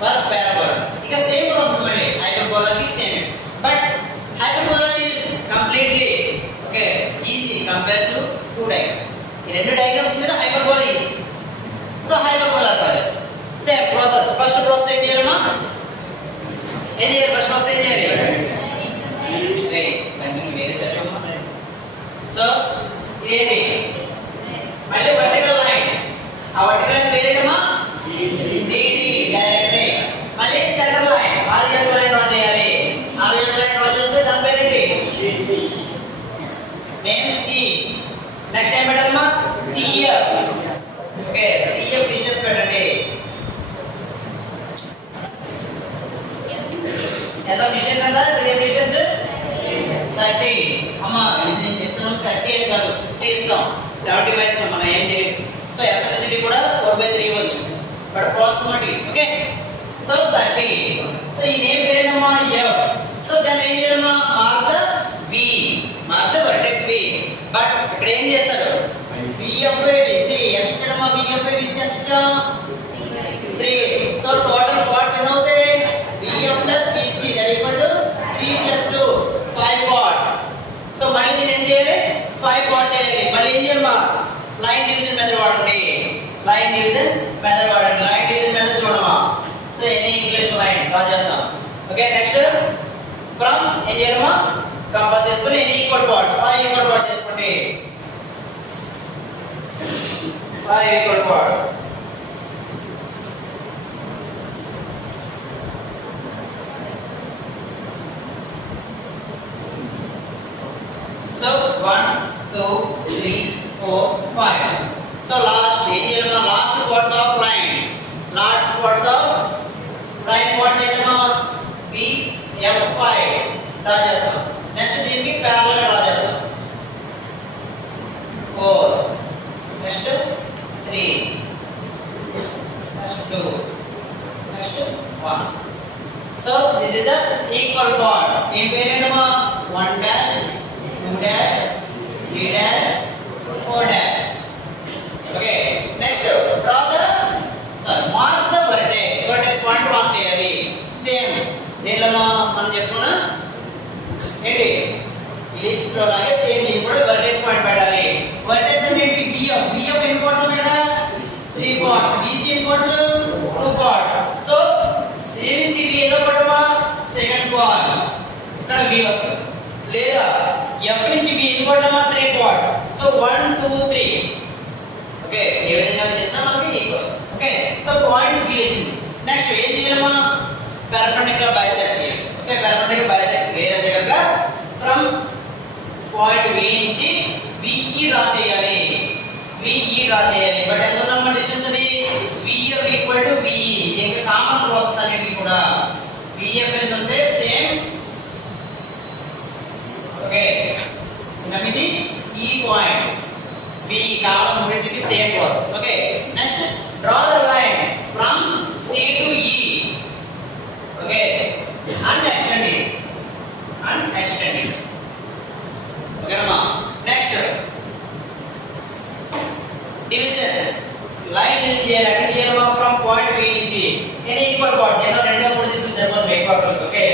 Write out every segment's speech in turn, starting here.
for parabola. ఇక same process మళ్ళీ hyperbola కి same, but hyperbola is completely okay easy compare to two diagrams. ఈ రెండు diagrams మీద hyperbola easy. So hyperbola process same process. First process ఏం చేయాలమ్మా? ఏం చేయాలి? ఫస్ట్ ప్రాసెస్ ఏం చేయాలి? వేరే చదవమ్మా. సో ఇదేంటి? మళ్ళీ వర్టికల్ లైన్. ఆ వర్టికల్ లైన్ పేరేంటమ్మా? DD directrix. మళ్ళీ centre line horizontal line draw చేయాలి. హారిజాంటల్ లైన్ డ్రా చేస్తే దాని పేరేంటి? Name C. నెక్స్ట్ ఏం పెట్టాలమ్మా? సిఎఫ్. ఓకే సిఎఫ్ డిస్టెన్స్ పెట్టండి. ఎంత డిస్టెన్స్? ఎంత సిఎఫ్ డిస్టెన్స్? 30. అమ్మా ఇది నేను చెప్తున్నాను 30 అని కాదు, 50 ఇస్తాం, 75 ఇస్తాం, మనం ఏం తెలియదు. సో ఎస్ఎల్సిటీ కూడా 4/3 ఇవ్వచ్చు, but approximately okay. So 30. So ఈ నేమ్ పేరేనమ్మా? ఎఫ్. సో దాన్ని ఏం చేయాలమ్మా? Mark the V, mark the vertex V. But ఇక్కడ ఏం చేస్తారు? విఎఫ్ బై విసి ఎంత ఇచ్చాడమ్మా? విఎఫ్ బై విసి ఎంత ఇచ్చా? 3. సో టోటల్ పార్ట్స్ ఎన్ని అవుతాయి? VF plus VC that equal to 3 + 2 5 parts. So మళ్ళీ దీన్ని ఏం చేయాలి? 5 పార్ట్స్ చేయాలి. మళ్ళీ ఏం చేయాలమ్మా? లైన్ డివిజన్ మెథడ్ వాడండి. లైన్ డివిజన్ మెథడ్ వాడండి. లైన్ డివిజన్ మెథడ్ చూడమా? So any English line draw చేస్తాం. ఓకే నెక్స్ట్ ఫ్రమ్ ఏం చేయాలమ్మా? కంపల్స్ చేసుకుని any equal parts 5 equal parts చేసుకోండి. 5 equal parts. So 1 2 3 4 5. So last ఏం చేయాలమ్మా? Last parts of line. Last parts of line parts ఏంటమ్మా? VF5 draw చేస్తాం. నెక్స్ట్ దీనికి ప్యారలల్ డ్రా చేస్తాం. 4 next 3 next 2 next 1. So this is the equal parts. ఏం పేరేంటమ్మా? 1 dash 2 dash 3 dash 4 dash. Okay next draw the mark the vertex. Vertex 1 draw చేయాలి. Same దీనిలో మనం చెప్పుకున్నా ఏంటి? ఎలిప్స్ లో లాగే సేమ్ దీనికి కూడా vertex పాయింట్ పెట్టాలి. vertex అంటే ఏంటి? VF. VF ఎన్ని పార్ట్స్ ఇక్కడ? 3 పార్ట్స్. VC ఎన్ని పార్ట్స్? 2 పార్ట్స్. సో C నుంచి V ఎన్నో పడమా? Second part. ఇక్కడ V వస్తుంది. లేదా F నుంచి V ఎన్ని పడమా? 3 పార్ట్స్. సో 1 2 3. ఓకే ఏ విధంగా చేసినా మనకి equals. Okay so point V వచ్చింది. నెక్స్ట్ ఏం చేయాలమ్మా? పెర్పెండిక్యులర్ బైసెక్ట్ చేయాలి. ఓకే పెర్పెండిక్యులర్ బైసెక్ట్ లేదంటే కనుక ఫ్రమ్ పాయింట్ V నుంచి VE డ్రా చేయాలి. VE డ్రా చేయాలి. బట్ ఎంత ఉందమ్మా డిస్టెన్స్ అది? VF equal to VE. ఇంకా కామన్ ప్రాసెస్ అనేది కూడా VF ఎంత ఉంటే సేమ్ ఓకే ఇది ఈ పాయింట్ VE కామన్ మూడింటికి same process. Okay next draw the line from C to E. Okay and extend it. ఓకేనమ్మా? నెక్స్ట్ డివిజన్ లైన్ డివిజన్ చేయాలి. అంటే చేయాలమ్మా? ఫ్రమ్ పాయింట్ V నుంచి ఎనీ ఈక్వల్ పార్ట్స్ ఏదో 2 3 తీసుకుని సరిపోతుంది equal parts. Okay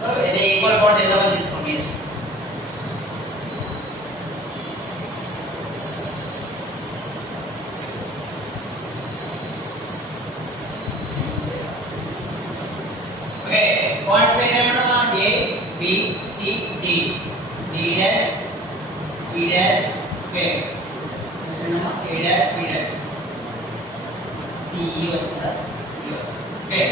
so any equal parts ఏదో తీసుకోండి. ఓకే పాయింట్స్ పేరు ఏమంటామా? A B C D. D dash E dash okay చూడండమ్మా A dash B dash C E వస్తుందా? E వస్తుంది. ఓకే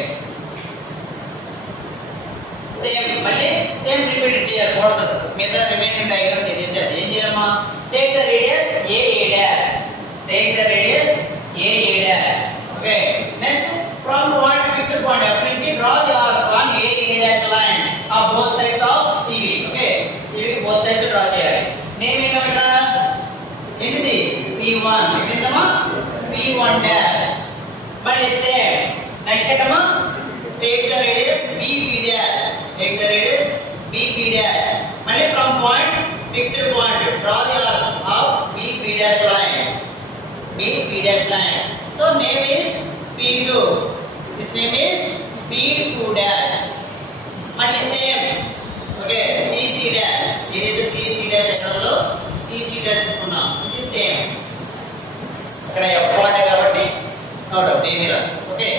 సేమ్ మళ్ళీ సేమ్ రిపీట్ చేయాలి ప్రాసెస్. మిగతా రిమైనింగ్ డయాగ్రామ్స్ ఏదైతే అది ఏం చేయాలమ్మా? Take the radius A dash. Take the radius A dash. Okay next from point fixed point F నుంచి draw the arc on A dash లైన్ of both sides of CV. ఓకే CV both sides draw చేయాలి. Name ఏంటో ఇక్కడ ఏంటిది? P1. ఏంటమ్మా? P1 dash. మళ్ళీ same next ఏంటమ్మా? Take the radius BP dash. Take the radius BP dash. point, fixed point. Draw the arc of B dash line. B dash line. So name is P2. This name is P2 dash. But same. Okay, CC dash. This is CC dash. CC dash is same. Okay, point కాబట్టి no doubt ఏమీ రాదు. Okay,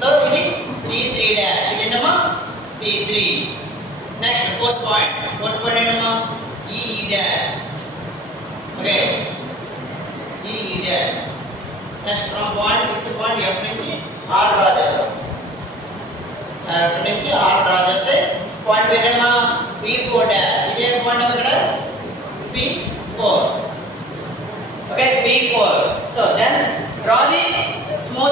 so ఇది P3 dash. ఇది ఏంటమ్మా P3. Next fourth point ఏంటమ్మా E dash. Okay, E dash. Next from point fixed point F నుంచి R draw చేస్తాం. F నుంచి R డ్రా చేస్తే పాయింట్ ఏంటమ్మా P4 dash. ఇదే పాయింట్ ఇక్కడ P4. Okay, P4. So then draw the smooth